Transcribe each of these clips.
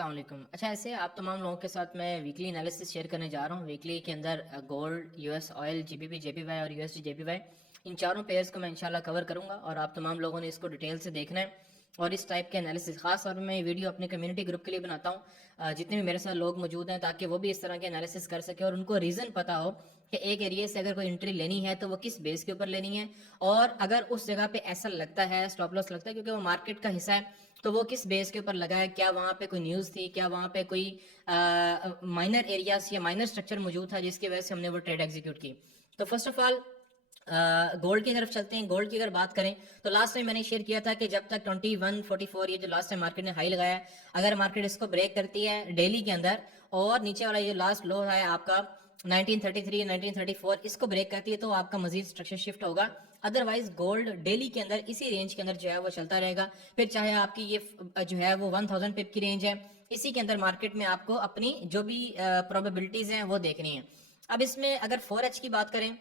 अस्सलाम वालेकुम। अच्छा, ऐसे आप तमाम लोगों के साथ मैं वीकली एनालिसिस शेयर करने जा रहा हूँ। वीकली के अंदर gold, US oil, GBP JPY और यूएसडी जेपीवाई, इन चारों पेयर्स को मैं इंशाल्लाह कवर करूंगा और आप तमाम लोगों ने इसको डिटेल से देखना है। और इस टाइप के एनालिसिस खास तौर पर मैं ये वीडियो अपने कम्युनिटी ग्रुप के लिए बनाता हूँ, जितने भी मेरे साथ लोग मौजूद हैं, ताकि वो भी इस तरह के एनालिसिस कर सके और उनको रीज़न पता हो कि एक एरिया से अगर कोई एंट्री लेनी है तो वो किस बेस के ऊपर लेनी है, और अगर उस जगह पे ऐसा लगता है, स्टॉप लॉस लगता है क्योंकि वो मार्केट का हिस्सा है, तो वो किस बेस के ऊपर लगा है, क्या वहाँ पे कोई न्यूज़ थी, क्या वहाँ पे कोई माइनर एरियाज या माइनर स्ट्रक्चर मौजूद था जिसकी वजह से हमने वो ट्रेड एग्जीक्यूट की। तो फर्स्ट ऑफ ऑल गोल्ड की तरफ चलते हैं। गोल्ड की अगर बात करें तो लास्ट टाइम मैंने शेयर किया था कि जब तक 2144, ये जो लास्ट टाइम मार्केट ने हाई लगाया है, अगर मार्केट इसको ब्रेक करती है डेली के अंदर और नीचे वाला ये लास्ट लो है आपका 1933 1934, इसको ब्रेक करती है तो आपका मजीद स्ट्रक्चर शिफ्ट होगा। अदरवाइज गोल्ड डेली के अंदर इसी रेंज के अंदर जो है वो चलता रहेगा। फिर चाहे आपकी ये जो है वो 1000 पिप की रेंज है, इसी के अंदर मार्केट में आपको अपनी जो भी प्रोबेबिलिटीज हैं वो देखनी है। अब इसमें अगर 4H की बात करें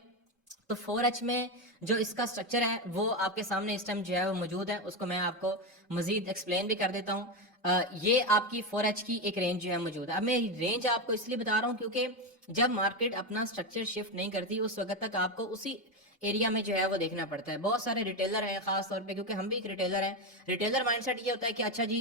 तो 4H में जो इसका स्ट्रक्चर है वो आपके सामने इस टाइम जो है वो मौजूद है, उसको मैं आपको मजीद एक्सप्लेन भी कर देता हूँ। ये आपकी 4H की एक रेंज जो है मौजूद है। अब मैं रेंज आपको इसलिए बता रहा हूँ क्योंकि जब मार्केट अपना स्ट्रक्चर शिफ्ट नहीं करती उस वक्त तक आपको उसी एरिया में जो है वो देखना पड़ता है। बहुत सारे रिटेलर हैं, खास तौर पे क्योंकि हम भी एक रिटेलर हैं। रिटेलर माइंडसेट ये होता है कि अच्छा जी,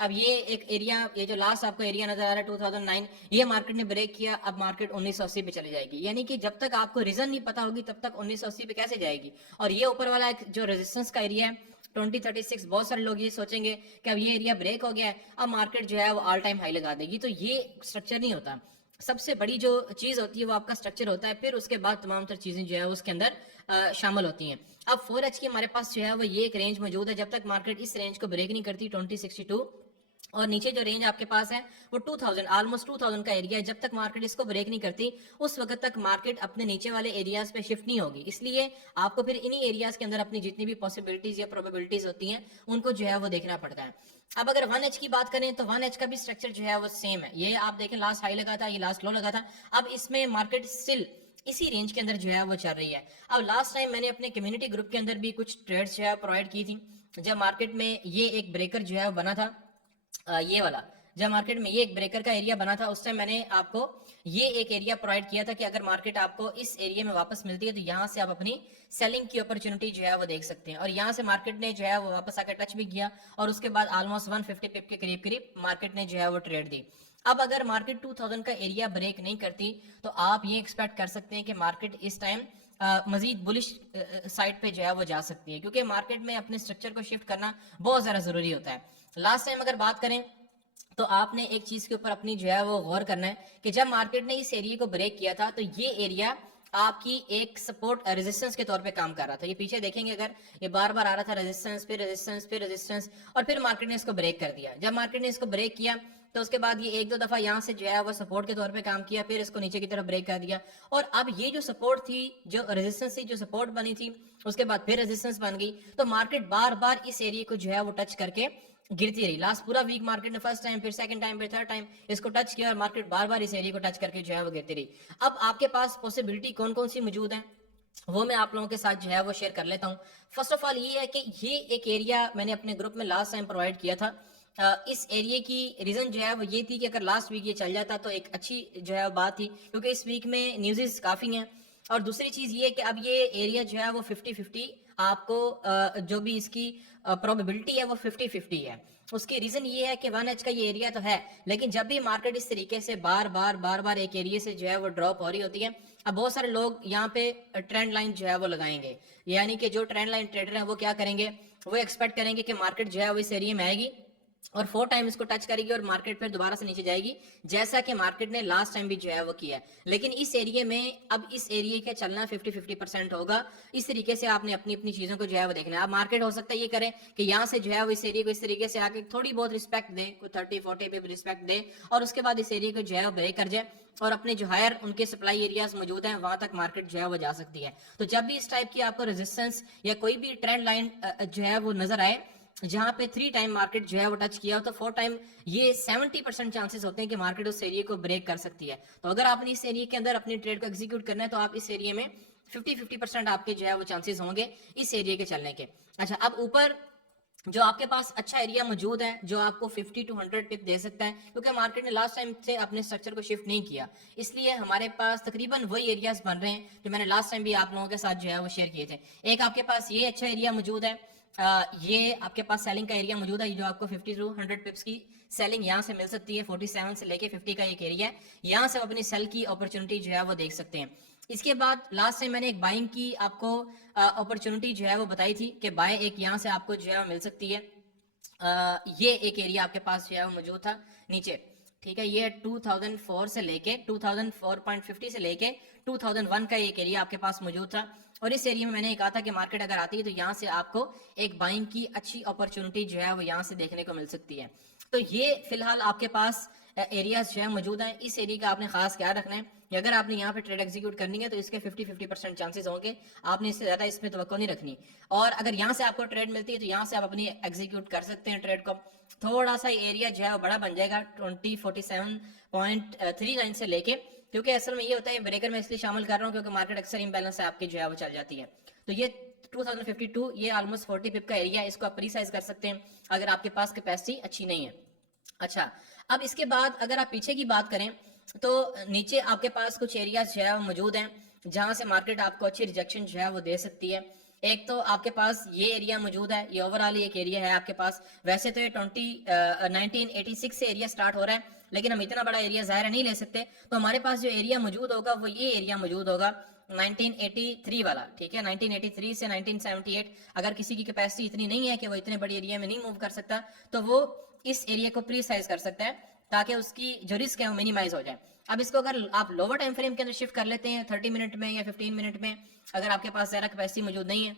अब ये एक एरिया, ये जो लास्ट आपको एरिया नजर आ रहा है 2009, ये मार्केट ने ब्रेक किया, अब मार्केट 1980 पे चली जाएगी। यानी कि जब तक आपको रीजन नहीं पता होगी तब तक 1980 पे कैसे जाएगी। और ये ऊपर वाला एक जो रेजिस्टेंस का एरिया है 2036, बहुत सारे लोग ये सोचेंगे कि अब ये एरिया ब्रेक हो गया है, अब मार्केट जो है वो ऑल टाइम हाई लगा देगी। तो ये स्ट्रक्चर नहीं होता। सबसे बड़ी जो चीज होती है वो आपका स्ट्रक्चर होता है, फिर उसके बाद तमाम तर चीजें जो है उसके अंदर शामिल होती हैं। अब 4H की हमारे पास जो है वो ये एक रेंज मौजूद है। जब तक मार्केट इस रेंज को ब्रेक नहीं करती 2062, और नीचे जो रेंज आपके पास है वो 2000, ऑलमोस्ट 2000 का एरिया है, जब तक मार्केट इसको ब्रेक नहीं करती उस वक्त तक मार्केट अपने नीचे वाले एरियाज पे शिफ्ट नहीं होगी। इसलिए आपको फिर इन्हीं एरियाज के अंदर अपनी जितनी भी पॉसिबिलिटीज या प्रोबेबिलिटीज होती हैं उनको जो है वो देखना पड़ता है। अब अगर 1H की बात करें तो 1H का भी स्ट्रक्चर जो है वो सेम है। ये आप देखें, लास्ट हाई लगा था, ये लास्ट लो लगा था। अब इसमें मार्केट स्टिल इसी रेंज के अंदर जो है वो चल रही है। अब लास्ट टाइम मैंने अपने कम्युनिटी ग्रुप के अंदर भी कुछ ट्रेड्स जो है प्रोवाइड की थी, जब मार्केट में ये एक ब्रेकर जो है बना था, ये वाला, जब मार्केट में ये एक ब्रेकर का एरिया बना था उस टाइम मैंने आपको ये एक एरिया प्रोवाइड किया था कि अगर मार्केट आपको इस एरिया में वापस मिलती है तो यहाँ से आप अपनी सेलिंग की अपॉर्चुनिटी जो है वो देख सकते हैं। और यहाँ से मार्केट ने जो है वो वापस आकर टच भी किया और उसके बाद ऑलमोस्ट 150 पिप के करीब करीब मार्केट ने जो है वो ट्रेड दी। अब अगर मार्केट 2000 का एरिया ब्रेक नहीं करती तो आप ये एक्सपेक्ट कर सकते हैं कि मार्केट इस टाइम मजीद बुलिश साइड पे जो है वो जा सकती है, क्योंकि मार्केट में अपने स्ट्रक्चर को शिफ्ट करना बहुत ज़्यादा ज़रूरी होता है। लास्ट टाइम अगर बात करें तो आपने एक चीज के ऊपर अपनी जो है वो गौर करना है कि जब मार्केट ने इस एरिया को ब्रेक किया था तो ये एरिया आपकी एक सपोर्ट रेजिस्टेंस के तौर पे काम कर रहा था। ये पीछे देखेंगे, अगर ये बार बार आ रहा था रेजिस्टेंस फिर रेजिस्टेंस फिर रेजिस्टेंस, और फिर मार्केट ने इसको ब्रेक कर दिया। जब मार्केट ने इसको ब्रेक किया तो उसके बाद ये एक दो दफा यहाँ से जो है वो सपोर्ट के तौर पे काम किया, फिर इसको नीचे की तरफ ब्रेक कर दिया। और अब ये जो सपोर्ट थी, जो रेजिस्टेंस थी, जो सपोर्ट बनी थी, उसके बाद फिर रेजिस्टेंस बन गई, तो मार्केट बार बार इस एरिया को जो है वो टच करके गिरती रही। लास्ट पूरा वीक मार्केट ने फर्स्ट टाइम, फिर सेकंड टाइम, फिर थर्ड टाइम इसको टच किया और मार्केट बार बार इस एरिया को टच करके जो है वो गिरती रही। अब आपके पास पॉसिबिलिटी कौन कौन सी मौजूद है वो मैं आप लोगों के साथ जो है वो शेयर कर लेता हूँ। फर्स्ट ऑफ ऑल ये है कि ये एक एरिया मैंने अपने ग्रुप में लास्ट टाइम प्रोवाइड किया था। इस एरिया की रीजन जो है वो ये थी कि अगर लास्ट वीक ये चल जाता तो एक अच्छी जो है बात थी, क्योंकि इस वीक में न्यूज़ काफ़ी हैं। और दूसरी चीज़ ये कि अब ये एरिया जो है वो 50-50, आपको जो भी इसकी प्रोबेबिलिटी है वो 50-50 है। उसकी रीजन ये है कि 1H का ये एरिया तो है, लेकिन जब भी मार्केट इस तरीके से बार बार एक एरिया से जो है वो ड्रॉप हो रही होती है, अब बहुत सारे लोग यहाँ पे ट्रेंड लाइन जो है वो लगाएंगे। यानी कि जो ट्रेंड लाइन ट्रेडर है वो क्या करेंगे, वो एक्सपेक्ट करेंगे कि मार्केट जो है वो इस एरिया में आएगी और 4 टाइम इसको टच करेगी और मार्केट फिर दोबारा से नीचे जाएगी, जैसा कि मार्केट ने लास्ट टाइम भी जो है वो किया। लेकिन इस एरिया में अब इस एरिया का चलना 50-50% होगा। इस तरीके से आपने अपनी अपनी चीजों को जो है वो देखना है। अब मार्केट हो सकता है ये करे कि यहाँ से जो है वो इस एरिया को इस तरीके से आके थोड़ी बहुत रिस्पेक्ट दे, कोई 30-40 पे रिस्पेक्ट दे, और उसके बाद इस एरिया को जो है वो ब्रेक कर जाए और अपने जो हायर उनके सप्लाई एरियाज मौजूद हैं वहां तक मार्केट जो है वो जा सकती है। तो जब भी इस टाइप की आपको रेजिस्टेंस या कोई भी ट्रेंड लाइन जो है वो नजर आए जहां पे 3 टाइम मार्केट जो है वो टच किया हो, तो 4 टाइम ये 70% चांसेस होते हैं कि मार्केट उस एरिया को ब्रेक कर सकती है। तो अगर आपने इस एरिया के अंदर अपनी ट्रेड को एग्जीक्यूट करना है तो आप इस एरिया में 50-50% आपके जो है वो चांसेस होंगे इस एरिया के चलने के। अच्छा, अब ऊपर जो आपके पास अच्छा एरिया मौजूद है जो आपको 50 टू 100 पिप दे सकता है, क्योंकि मार्केट ने लास्ट टाइम से अपने स्ट्रक्चर को शिफ्ट नहीं किया, इसलिए हमारे पास तकरीबन वही एरियाज बन रहे हैं जो मैंने लास्ट टाइम भी आप लोगों के साथ जो है वो शेयर किए थे। एक आपके पास ये अच्छा एरिया मौजूद है, ये आपके पास सेलिंग का एरिया मौजूद है जो आपको 50 टू 100 पिप्स की सेलिंग यहाँ से मिल सकती है। 47 से लेके 50 का एक एरिया है, यहाँ से अपनी सेल की अपॉर्चुनिटी जो है वो देख सकते हैं। इसके बाद लास्ट टाइम मैंने एक बाइंग की आपको अपॉर्चुनिटी जो है वो बताई थी कि बाय एक यहाँ से आपको जो है मिल सकती है। ये एक एरिया आपके पास जो है वो मौजूद था नीचे, ठीक है। ये 2004 से लेके 2004.50 से लेके 2001 का एक एरिया आपके पास मौजूद था, और इस एरिया में मैंने कहा था कि मार्केट अगर आती है तो यहाँ से आपको एक बाइंग की अच्छी अपॉर्चुनिटी जो है वो यहाँ से देखने को मिल सकती है। तो ये फिलहाल आपके पास एरियाज जो है मौजूद हैं। इस एरिया का आपने खास ख्याल रखना है कि अगर आपने यहाँ पे ट्रेड एग्जीक्यूट करनी है तो इसके 50-50% चांसेस होंगे, आपने इससे ज़्यादा इसमें तवक्को नहीं रखनी। और अगर यहाँ से आपको ट्रेड मिलती है तो यहाँ से आप अपनी एग्जीक्यूट कर सकते हैं ट्रेड को। थोड़ा सा एरिया जो है वो बड़ा बन जाएगा 2047.39 से लेके, क्योंकि असल में ये होता है ब्रेकर में इसलिए शामिल कर रहा हूँ क्योंकि मार्केट अक्सर इम्बैलेंस है आपकी जो है वो चल जाती है। तो ये 2052 ये ऑलमोस्ट 40 पिप का एरिया है, इसको आप प्रीसाइज कर सकते हैं अगर आपके पास कैपेसिटी अच्छी नहीं है। अच्छा, अब इसके बाद अगर आप पीछे की बात करें तो नीचे आपके पास कुछ एरियाज जो है मौजूद हैं जहां से मार्केट आपको अच्छी रिजेक्शन जो है वो दे सकती है। एक तो आपके पास ये एरिया मौजूद है, ये ओवरऑल एक एरिया है आपके पास। वैसे तो ये 1986 से एरिया स्टार्ट हो रहा है, लेकिन हम इतना बड़ा एरिया ज़ाहिर नहीं ले सकते, तो हमारे पास जो एरिया मौजूद होगा वो ये एरिया मौजूद होगा 1983 वाला, ठीक है। 1983 से 1978 अगर किसी की कैपेसिटी इतनी नहीं है कि वो इतने बड़े एरिया में नहीं मूव कर सकता, तो वो इस एरिया को प्री साइज कर सकता है ताकि उसकी जो रिस्क है वो मिनिमाइज हो जाए। अब इसको अगर आप लोअर टाइम फ्रेम के अंदर शिफ्ट कर लेते हैं 30 मिनट में या 15 मिनट में, अगर आपके पास ज़्यादा कैपेसिटी मौजूद नहीं है,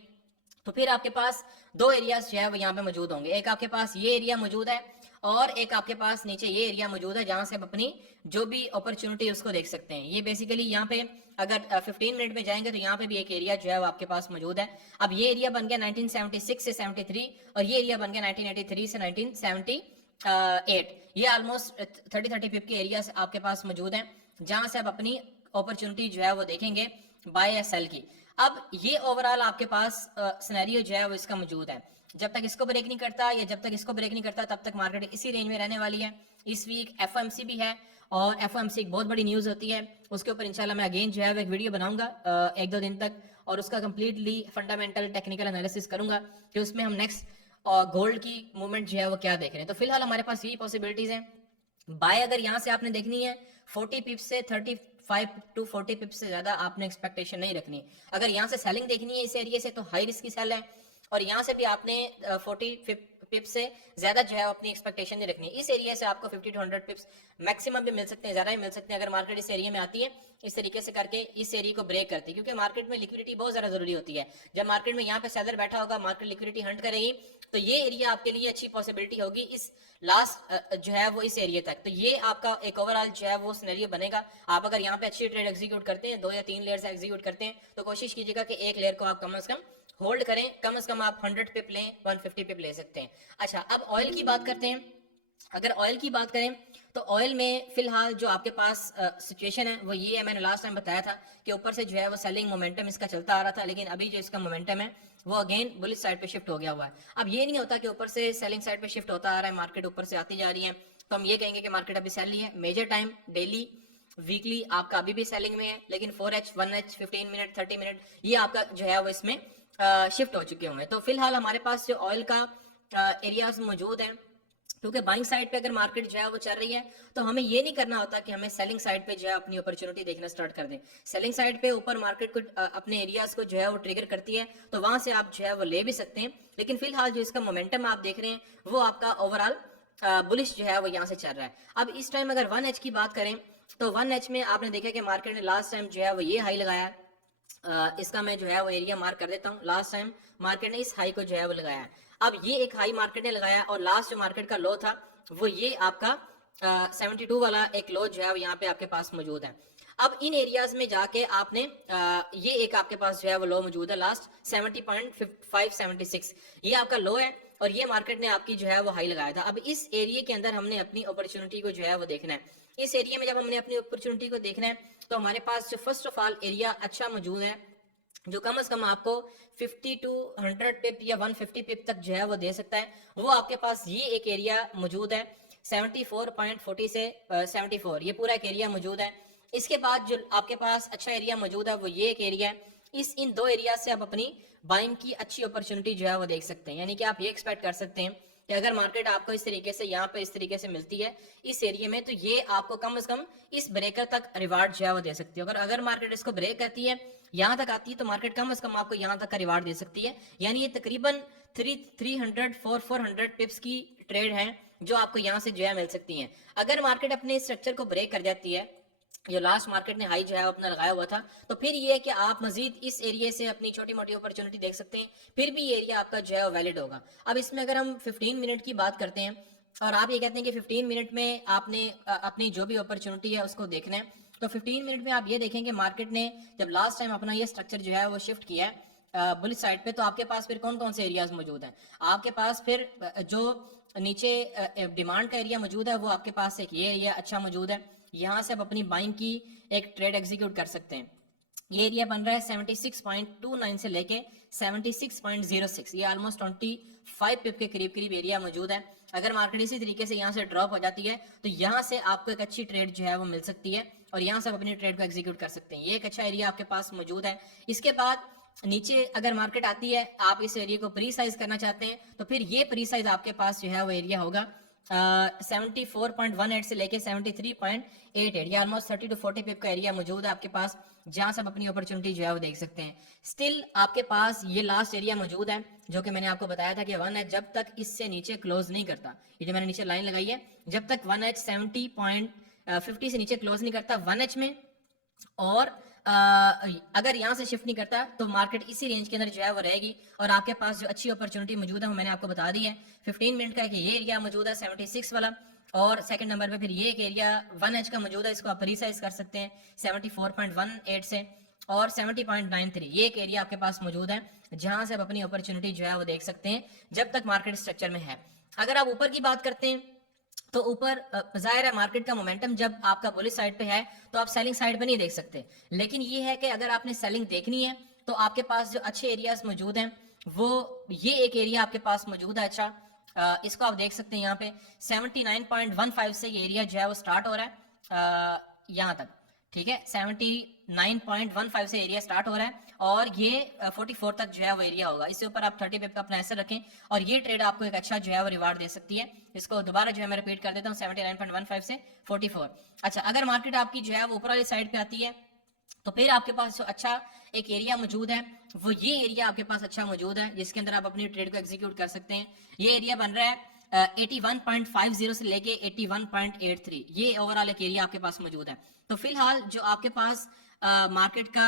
तो फिर आपके पास दो एरियाज जो है वो यहाँ पे मौजूद होंगे। एक आपके पास ये एरिया मौजूद है और एक आपके पास नीचे ये एरिया मौजूद है जहां से आप अपनी जो भी अपॉर्चुनिटी उसको देख सकते हैं। ये बेसिकली यहाँ पे अगर 15 मिनट में जाएंगे तो यहाँ पे भी एक एरिया जो है वो आपके पास मौजूद है। अब ये एरिया बन गया 1976 से 73 और ये एरिया बन गया 1983 से 1978। ये ऑलमोस्ट 30 पिप के एरिया आपके पास मौजूद हैं जहां से आप अपनी अपॉर्चुनिटी जो है वो देखेंगे बाय या सेल की। अब ये ओवरऑल आपके पास सिनेरियो जो है वो इसका मौजूद है। जब तक इसको ब्रेक नहीं करता या जब तक इसको ब्रेक नहीं करता तब तक मार्केट इसी रेंज में रहने वाली है। इस वीक एफओएमसी भी है और एफओएमसी एक बहुत बड़ी न्यूज़ होती है, उसके ऊपर इंशाल्लाह मैं अगेन जो है वो एक वीडियो बनाऊंगा 1-2 दिन तक और उसका कंप्लीटली फंडामेंटल टेक्निकल एनालिसिस करूंगा कि उसमें हम नेक्स्ट गोल्ड की मूवमेंट जो है वो क्या देख रहे हैं। तो फिलहाल हमारे पास यही पॉसिबिलिटीज हैं। बाय अगर यहाँ से आपने देखनी है 40 पिप से 35 टू 40 पिप से ज्यादा आपने एक्सपेक्टेशन नहीं रखनी। अगर यहाँ से सेलिंग देखनी है इस एरिया से तो हाई रिस्क की सेल है, और यहाँ से भी आपने 40 पिप से ज्यादा जो है अपनी एक्सपेक्टेशन नहीं रखनी। इस एरिया से आपको 50 टू 100 पिप्स मैक्सिमम भी मिल सकते हैं, ज्यादा ही मिल सकते हैं अगर मार्केट इस एरिया में आती है इस तरीके से करके इस एरिया को ब्रेक करती है, क्योंकि मार्केट में लिक्विडिटी बहुत ज्यादा जरूरी होती है। जब मार्केट में यहाँ पे सेलर बैठा होगा, मार्केट लिक्विडिटी हंट करेगी, तो ये एरिया आपके लिए अच्छी पॉसिबिलिटी होगी इस लास्ट जो है वो इस एरिया तक। तो ये आपका एक ओवरऑल जो है वो सिनेरियो बनेगा। आप अगर यहाँ पे अच्छी ट्रेड एग्जीक्यूट करते हैं, 2 या 3 लेयर से एग्जीक्यूट करते हैं, तो कोशिश कीजिएगा कि एक लेयर को आप कम से कम होल्ड करें। कम से कम आप 100 पिप लें, 150 पिप ले सकते हैं। अच्छा, अब ऑयल की बात करते हैं। अगर ऑयल की बात करें तो ऑयल में फिलहाल जो आपके पास सिचुएशन है वो ये है, मैंने लास्ट टाइम बताया था कि ऊपर से जो है वो सेलिंग मोमेंटम इसका चलता आ रहा था, लेकिन अभी जो इसका मोमेंटम है वो अगेन बुलिश साइड पे शिफ्ट हो गया हुआ है। अब ये नहीं होता कि ऊपर से सेलिंग साइड पे शिफ्ट होता आ रहा है, मार्केट ऊपर से आती जा रही है, तो हम ये कहेंगे कि मार्केट अभी सेल ही है। मेजर टाइम डेली वीकली आपका अभी भी सेलिंग में है, लेकिन 4H 1H 15 मिनट 30 मिनट ये आपका जो है वो इसमें शिफ्ट हो चुके होंगे। तो फिलहाल हमारे पास जो ऑयल का एरियाज मौजूद है, क्योंकि बाइंग साइड पे अगर मार्केट जो है वो चल रही है तो हमें ये नहीं करना होता कि हमें सेलिंग साइड पे जो है अपनी अपॉर्चुनिटी देखना स्टार्ट कर दें। सेलिंग साइड पे ऊपर मार्केट को अपने एरियाज को जो है वो ट्रिगर करती है, तो वहां से आप जो है वो ले भी सकते हैं, लेकिन फिलहाल जो इसका मोमेंटम आप देख रहे हैं वो आपका ओवरऑल बुलिश जो है वो यहाँ से चल रहा है। अब इस टाइम अगर 1H की बात करें तो 1H में आपने देखा कि मार्केट ने लास्ट टाइम जो है वो ये हाई लगाया। इसका मैं जो है वो एरिया मार्क कर देता हूँ। लास्ट टाइम मार्केट ने इस हाई को जो है वो लगाया। अब ये एक हाई मार्केट ने लगाया और लास्ट जो मार्केट का लो था वो ये आपका 72 वाला एक लो जो है वो यहाँ पे आपके पास मौजूद है। अब इन एरियाज में जाके आपने ये एक आपके पास जो है वो लो मौजूद है लास्ट 70.576, ये आपका लो है और ये मार्केट ने आपकी जो है वो हाई लगाया था। अब इस एरिया के अंदर हमने अपनी अपॉर्चुनिटी को जो है वो देखना है। इस एरिया में जब हमने अपनी अपॉर्चुनिटी को देखना है तो हमारे पास जो फर्स्ट ऑफ ऑल एरिया अच्छा मौजूद है जो कम से कम आपको 50 टू 100 पिप या 150 पिप तक जो है वो दे सकता है, वो आपके पास ये एक एरिया मौजूद है 74.40 से 74, ये पूरा एक एरिया मौजूद है। इसके बाद जो आपके पास अच्छा एरिया मौजूद है वो ये एक एरिया है। इन दो एरिया से आप अपनी बाइंग की अच्छी अपॉर्चुनिटी जो है वो देख सकते हैं। यानी कि आप ये एक्सपेक्ट कर सकते हैं कि अगर मार्केट आपको इस तरीके से यहाँ पे इस तरीके से मिलती है इस एरिया में, तो ये आपको कम से कम इस ब्रेकर तक रिवार्ड जो है वो दे सकती है। अगर मार्केट इसको ब्रेक करती है, यहाँ तक आती है, तो मार्केट कम से कम आपको यहाँ तक का रिवार्ड दे सकती है। यानी ये तकरीबन 400 पिप्स की ट्रेड है जो आपको यहाँ से जो है मिल सकती है। अगर मार्केट अपने स्ट्रक्चर को ब्रेक कर जाती है, जो लास्ट मार्केट ने हाई जो है अपना लगाया हुआ था, तो फिर ये है कि आप मजीद इस एरिया से अपनी छोटी मोटी अपॉर्चुनिटी देख सकते हैं, फिर भी ये एरिया आपका जो है वैलिड होगा। अब इसमें अगर हम 15 मिनट की बात करते हैं और आप ये कहते हैं कि 15 मिनट में आपने अपनी जो भी अपॉर्चुनिटी है उसको देखना है, तो 15 मिनट में आप ये देखेंगे मार्केट ने जब लास्ट टाइम अपना ये स्ट्रक्चर जो है वो शिफ्ट किया है बुलिश साइड पे, तो आपके पास फिर कौन कौन से एरियाज मौजूद हैं। आपके पास फिर जो नीचे डिमांड का एरिया मौजूद है वो आपके पास एक ये एरिया अच्छा मौजूद है, यहाँ से आप अपनी बाइंग की एक ट्रेड एग्जीक्यूट कर सकते हैं। ये एरिया बन रहा है 76.29 से लेके 76.06, ये ऑलमोस्ट 25 पिप के करीब करीब एरिया मौजूद है। अगर मार्केट इसी तरीके से यहाँ से ड्रॉप हो जाती है तो यहाँ से आपको एक अच्छी ट्रेड जो है वो मिल सकती है और यहाँ से आप अपनी ट्रेड को एग्जीक्यूट कर सकते हैं। ये एक अच्छा एरिया आपके पास मौजूद है। इसके बाद नीचे अगर मार्केट आती है, आप इस एरिया को प्री साइज करना चाहते हैं, तो फिर ये प्री साइज आपके पास जो है वो एरिया होगा 74.18 से लेके 73.88, ये ऑलमोस्ट 30 टू 40 पिप का एरिया मौजूद है आपके पास, जहां से आप अपनी अपॉर्चुनिटी जो है वो देख सकते हैं। स्टिल आपके पास ये लास्ट एरिया मौजूद है जो कि मैंने आपको बताया था कि 1H जब तक इससे नीचे क्लोज नहीं करता, ये जो मैंने नीचे लाइन लगाई है, जब तक 1H 70.50 से नीचे क्लोज नहीं करता 1H में, और अगर यहाँ से शिफ्ट नहीं करता तो मार्केट इसी रेंज के अंदर जो है वो रहेगी और आपके पास जो अच्छी अपॉर्चुनिटी मौजूद है वो मैंने आपको बता दी है। 15 मिनट का ये एरिया मौजूद है 76 वाला, और सेकंड नंबर पे फिर ये एक एरिया 1H का मौजूद है, इसको आप रिसाइज कर सकते हैं 74.18 से, और 70.93 ये एक एरिया आपके पास मौजूद है जहां से आप अपनी अपॉर्चुनिटी जो है वो देख सकते हैं जब तक मार्केट स्ट्रक्चर में है। अगर आप ऊपर की बात करते हैं तो ऊपर जाहिर है मार्केट का मोमेंटम जब आपका बुलिश साइड पे है तो आप सेलिंग साइड पे नहीं देख सकते, लेकिन ये है कि अगर आपने सेलिंग देखनी है तो आपके पास जो अच्छे एरियाज मौजूद हैं वो ये एक एरिया आपके पास मौजूद है अच्छा, इसको आप देख सकते हैं यहाँ पे 79.15 से ये एरिया जो है वो स्टार्ट हो रहा है यहाँ तक, ठीक है 79.15 से एरिया स्टार्ट हो रहा है और ये 44 तक जो है वो एरिया होगा। इससे ऊपर आप 30 पिप का अपना ऐसा रखें और ये ट्रेड आपको एक अच्छा जो है वो रिवार्ड दे सकती है। इसको दोबारा जो है मैं रिपीट कर देता हूँ 79.15 से 44। अच्छा, अगर मार्केट आपकी जो है वो ऊपर वाली साइड पे आती है तो फिर आपके पास जो अच्छा एक एरिया मौजूद है वो ये एरिया आपके पास अच्छा मौजूद है जिसके अंदर आप अपनी ट्रेड को एग्जीक्यूट कर सकते हैं। ये एरिया बन रहा है 81.50 से लेके 81.83, ये ओवरऑल एक एरिया आपके पास मौजूद है। तो फिलहाल जो आपके पास मार्केट का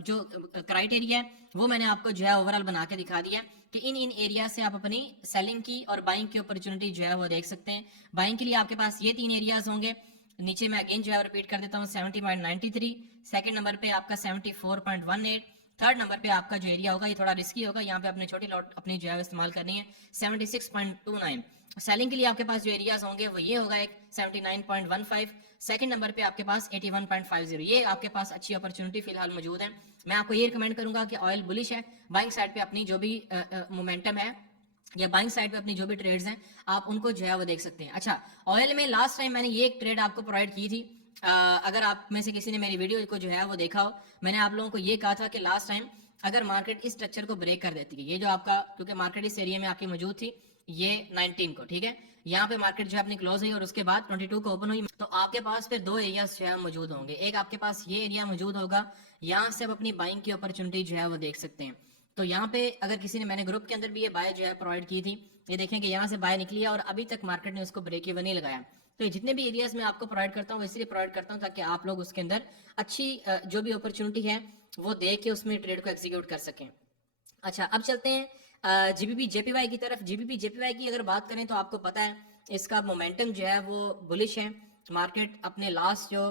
जो क्राइटेरिया है वो मैंने आपको जो है ओवरऑल बना के दिखा दिया कि इन एरिया से आप अपनी सेलिंग की और बाइंग की अपॉर्चुनिटी जो है वो देख सकते हैं। बाइंग के लिए आपके पास ये 3 एरियाज होंगे, नीचे मैं अगेन जो है रिपीट कर देता हूँ 70.93, सेकंड नंबर पे आपका 74.18, थर्ड नंबर पे आपका जो एरिया होगा ये थोड़ा रिस्की होगा, यहाँ पे अपने छोटी लॉट अपनी जो है इस्तेमाल करनी है 76.29। सेलिंग के लिए आपके पास जो एरियाज होंगे वो ये होगा एक 79.15, सेकंड नंबर पे आपके पास 81.50, ये आपके पास अच्छी अपॉर्चुनिटी फिलहाल मौजूद है। मैं आपको ये रिकमेंड करूंगा कि ऑयल बुलिश है, बाइंग साइड पे अपनी जो भी मोमेंटम है या बाइंग साइड पे अपनी जो भी ट्रेड्स हैं आप उनको जो है वो देख सकते हैं। अच्छा, ऑयल में लास्ट टाइम मैंने ये एक ट्रेड आपको प्रोवाइड की थी, अगर आप में से किसी ने मेरी वीडियो को जो है वो देखा हो, मैंने आप लोगों को ये कहा था कि लास्ट टाइम अगर मार्केट इस स्ट्रक्चर को ब्रेक कर देती है, ये जो आपका, क्योंकि मार्केट इस एरिया में आपकी मौजूद थी ये 19 को, ठीक है, यहाँ पे मार्केट जो है अपनी क्लोज हुई और उसके बाद 22 को ओपन हुई, तो आपके पास फिर 2 एरियाज जो है मौजूद होंगे। एक आपके पास ये एरिया मौजूद होगा, यहाँ से आप अपनी बाइंग की अपॉर्चुनिटी जो है वो देख सकते हैं। तो यहाँ पे अगर किसी ने, मैंने ग्रुप के अंदर भी ये बाय जो है प्रोवाइड की थी, ये देखें कि यहाँ से बाय निकली है और अभी तक मार्केट ने उसको ब्रेक इवन नहीं लगाया। तो ये जितने भी एरियाज मैं आपको प्रोवाइड करता हूँ इसलिए प्रोवाइड करता हूँ ताकि आप लोग उसके अंदर अच्छी जो भी अपॉर्चुनिटी है वो देख के उसमें ट्रेड को एग्जीक्यूट कर सकें। अच्छा, अब चलते हैं जीबीपी जेपीवाई की तरफ। जीबीपी जेपीवाई की अगर बात करें तो आपको पता है इसका मोमेंटम जो है वो बुलिश है। मार्केट अपने लास्ट जो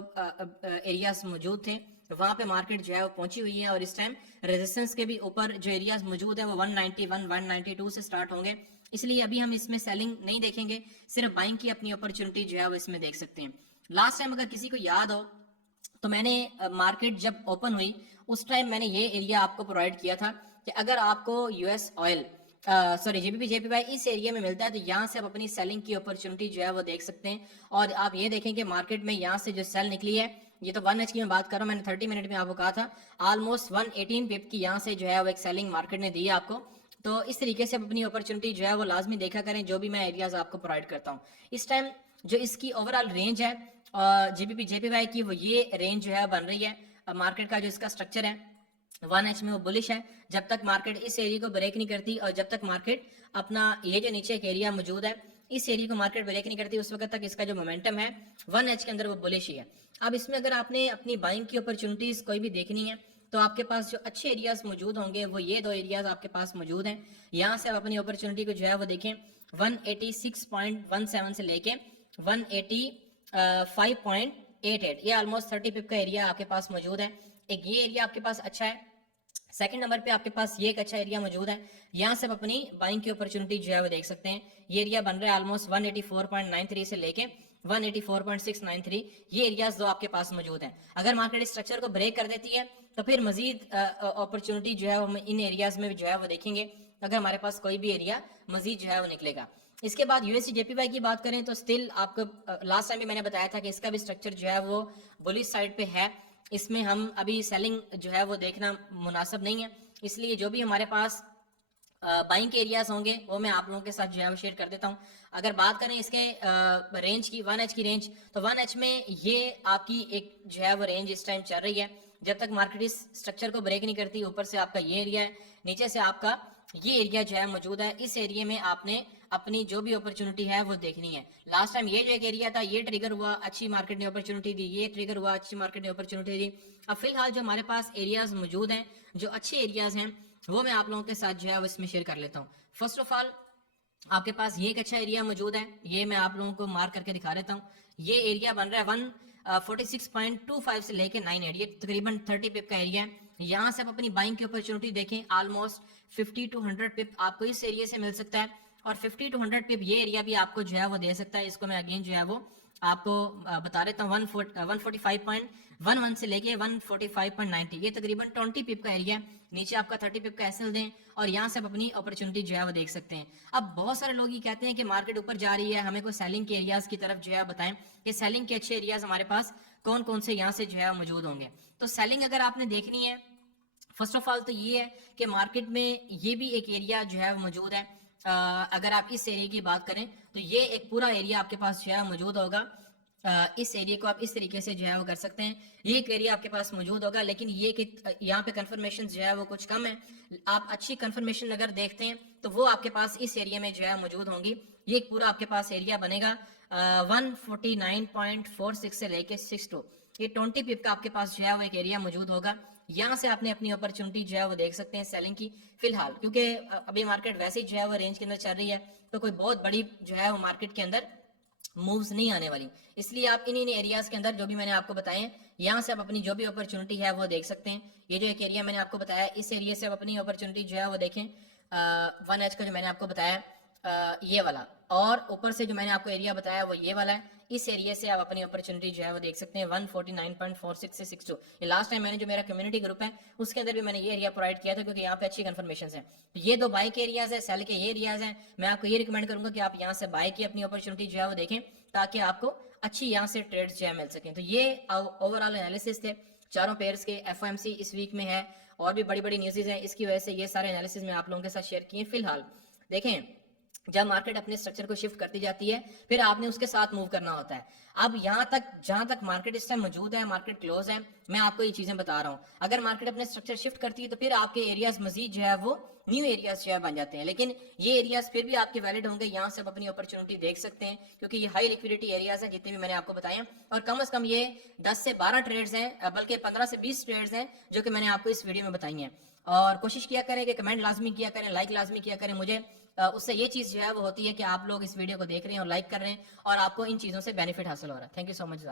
एरियाज मौजूद थे वहां पे मार्केट जो है वो पहुंची हुई है और इस टाइम रेजिस्टेंस के भी ऊपर जो एरियाज मौजूद है वो 191 192 से स्टार्ट होंगे, इसलिए अभी हम इसमें सेलिंग नहीं देखेंगे, सिर्फ बाइंग की अपनी अपॉर्चुनिटी जो है वो इसमें देख सकते हैं। लास्ट टाइम अगर किसी को याद हो तो मैंने मार्केट जब ओपन हुई उस टाइम मैंने ये एरिया आपको प्रोवाइड किया था कि अगर आपको US oil sorry GBP JPY इस एरिया में मिलता है तो यहाँ से आप अपनी सेलिंग की अपॉर्चुनिटी जो है वो देख सकते हैं। और आप ये देखें कि मार्केट में यहाँ से जो सेल निकली है, ये तो 1H की मैं बात कर रहा हूँ, मैंने 30 मिनट में आपको कहा था ऑलमोस्ट 118 पिप की यहाँ से जो है वो एक सेलिंग मार्केट ने दी है आपको। तो इस तरीके से आप अपनी अपॉर्चुनिटी जो है वो लाजमी देखा करें जो भी मैं एरियाज आपको प्रोवाइड करता हूँ। इस टाइम जो इसकी ओवरऑल रेंज है जीबीपी जेपीवाई की, वो ये रेंज जो है बन रही है। मार्केट का जो इसका स्ट्रक्चर है 1H में वो बुलिश है जब तक मार्केट इस एरिया को ब्रेक नहीं करती, और जब तक मार्केट अपना ये जो नीचे एक एरिया मौजूद है इस एरिया को मार्केट ब्रेक नहीं करती उस वक्त तक इसका जो मोमेंटम है 1H के अंदर वो बुलिश ही है। अब इसमें अगर आपने अपनी बाइंग की अपॉर्चुनिटीज कोई भी देखनी है तो आपके पास जो अच्छे एरियाज मौजूद होंगे वो ये दो एरियाज आपके पास मौजूद हैं। यहाँ से आप अपनी अपॉर्चुनिटी को जो है वो देखें 186.17 से लेके 185.88, ये ऑलमोस्ट 30 पिप का एरिया आपके पास मौजूद है। एक ये एरिया आपके पास अच्छा है। सेकंड नंबर पे आपके पास ये एक अच्छा एरिया मौजूद है, यहाँ से आप अपनी बाइंग की अपॉर्चुनिटी जो है वो देख सकते हैं। ये एरिया बन रहा है ऑलमोस्ट 184.93 से लेके 184.693, ये एरियाज दो आपके पास मौजूद हैं। अगर मार्केट इस स्ट्रक्चर को ब्रेक कर देती है तो फिर मजीद अपॉर्चुनिटी जो है वो हम इन एरियाज में जो है वो देखेंगे अगर हमारे पास कोई भी एरिया मजीद जो है वो निकलेगा। इसके बाद यूएसडी जेपीवाई की बात करें तो स्टिल आपको लास्ट टाइम भी मैंने बताया था कि इसका भी स्ट्रक्चर जो है वो बुलिश साइड पे है, इसमें हम अभी सेलिंग जो है वो देखना मुनासिब नहीं है। इसलिए जो भी हमारे पास बाइंग के एरियाज होंगे वो मैं आप लोगों के साथ जो है वो शेयर कर देता हूँ। अगर बात करें इसके रेंज की 1H की रेंज, तो 1H में ये आपकी एक जो है वो रेंज इस टाइम चल रही है जब तक मार्केट इस स्ट्रक्चर को ब्रेक नहीं करती। ऊपर से आपका ये एरिया है, नीचे से आपका ये एरिया जो है मौजूद है। इस एरिया में आपने अपनी जो भी अपॉर्चुनिटी है वो देखनी है। लास्ट टाइम ये जो एक एरिया था ये ट्रिगर हुआ, अच्छी मार्केट ने अपॉर्चुनिटी दी, ये ट्रिगर हुआ, अच्छी मार्केट ने अपॉर्चुनिटी दी। अब फिलहाल जो हमारे पास एरियाज मौजूद हैं जो अच्छे एरियाज हैं वो मैं आप लोगों के साथ जो है वो इसमें शेयर कर लेता हूँ। फर्स्ट ऑफ ऑल आपके पास ये एक अच्छा एरिया मौजूद है, ये मैं आप लोगों को मार्क करके दिखा देता हूँ। ये एरिया बन रहा है 146.25 से लेके 98, ये तकरीबन 30 पिप का एरिया है। यहाँ से आप अपनी बाइंग की अपॉर्चुनिटी देखें ऑलमोस्ट 50 to 100 पिप आपको इस एरिया से मिल सकता है, और 50 to 100 पिप ये एरिया भी आपको जो है वो दे सकता है। इसको मैं अगेन जो है वो आपको बता देता हूँ 145.11 से लेके 145.90, ये तकरीबन 20 पिप का एरिया है। नीचे आपका 30 पिप का एसएल दें और यहाँ से आप अपनी अपॉर्चुनिटी जो है वो देख सकते हैं। अब बहुत सारे लोग ये कहते हैं कि मार्केट ऊपर जा रही है, हमें कोई सेलिंग के एरियाज की तरफ जो है बताएं कि सेलिंग के अच्छे एरियाज हमारे पास कौन कौन से यहाँ से जो है मौजूद होंगे। तो सेलिंग अगर आपने देखनी है फर्स्ट ऑफ ऑल तो ये है कि मार्केट में ये भी एक एरिया जो है मौजूद है। अगर आप इस एरिया की बात करें तो ये एक पूरा एरिया आपके पास जो है मौजूद होगा। इस एरिया को आप इस तरीके से जो है वो कर सकते हैं, ये एक एरिया आपके पास मौजूद होगा, लेकिन ये कि यहाँ पे कंफर्मेशन जो है वो कुछ कम है। आप अच्छी कंफर्मेशन अगर देखते हैं तो वो आपके पास इस एरिया में जो है मौजूद होंगी। ये एक पूरा आपके पास एरिया बनेगा 149.46 से लेके 62, ये 20 पिप का आपके पास जो है वो एक एरिया मौजूद होगा। यहाँ से आपने अपनी अपॉर्चुनिटी जो है वो देख सकते हैं सेलिंग की फिलहाल, क्योंकि अभी मार्केट वैसे ही जो है वो रेंज के अंदर चल रही है तो कोई बहुत बड़ी जो है वो मार्केट के अंदर मूव्स नहीं आने वाली। इसलिए आप इन एरियाज के अंदर जो भी मैंने आपको बताए हैं यहाँ से आप अपनी जो भी अपॉर्चुनिटी है वो देख सकते हैं। ये जो एक एरिया मैंने आपको बताया इस एरिया से आप अपनी अपॉर्चुनिटी जो है वो देखें 1H का जो मैंने आपको बताया ये वाला, और ऊपर से जो मैंने आपको एरिया बताया वो ये वाला है। इस एरिया से आप अपनी अपॉर्चुनिटी जो है वो देख सकते हैं 149.46 से 62। ये लास्ट टाइम मैंने जो मेरा कम्युनिटी ग्रुप है उसके अंदर भी मैंने ये एरिया प्रोवाइड किया था क्योंकि यहाँ पे अच्छी कंफर्मेशन है। तो ये दो बाय के एरियाज है, सेल के ये एरियाज हैं। मैं आपको ये रिकमेंड करूंगा कि आप यहाँ से बाय की अपनी अपॉर्चुनिटी जो है वो देखें ताकि आपको अच्छी यहाँ से ट्रेड्स जो है मिल सकें। तो ये ओवरऑल एनालिसिस थे चारों पेयर्स के। एफओएमसी इस वीक में है और भी बड़ी बड़ी न्यूज़ हैं, इसकी वजह से ये सारे एनालिसिस मैं आप लोगों के साथ शेयर किए। फिलहाल देखें जब मार्केट अपने स्ट्रक्चर को शिफ्ट करती जाती है फिर आपने उसके साथ मूव करना होता है। अब यहाँ तक जहां तक मार्केट इस टाइम मौजूद है, मार्केट क्लोज है, मैं आपको ये चीजें बता रहा हूँ। अगर मार्केट अपने स्ट्रक्चर शिफ्ट करती है तो फिर आपके एरियाज मजीद जो है वो न्यू एरियाज जो है बन जाते हैं, लेकिन ये एरियाज फिर भी आपके वैलिड होंगे। यहाँ से आप अपनी अपॉर्चुनिटी देख सकते हैं क्योंकि ये हाई लिक्विडिटी एरियाज हैं जितने भी मैंने आपको बताए हैं, और कम से कम ये 10 से 12 ट्रेड्स हैं, बल्कि 15 से 20 ट्रेड्स हैं जो कि मैंने आपको इस वीडियो में बताई हैं। और कोशिश किया करें कि कमेंट लाजमी किया करें, लाइक लाजमी किया करें। मुझे उससे ये चीज़ जो है वो होती है कि आप लोग इस वीडियो को देख रहे हैं और लाइक कर रहे हैं और आपको इन चीज़ों से बेनिफिट हासिल हो रहा है। Thank you so much.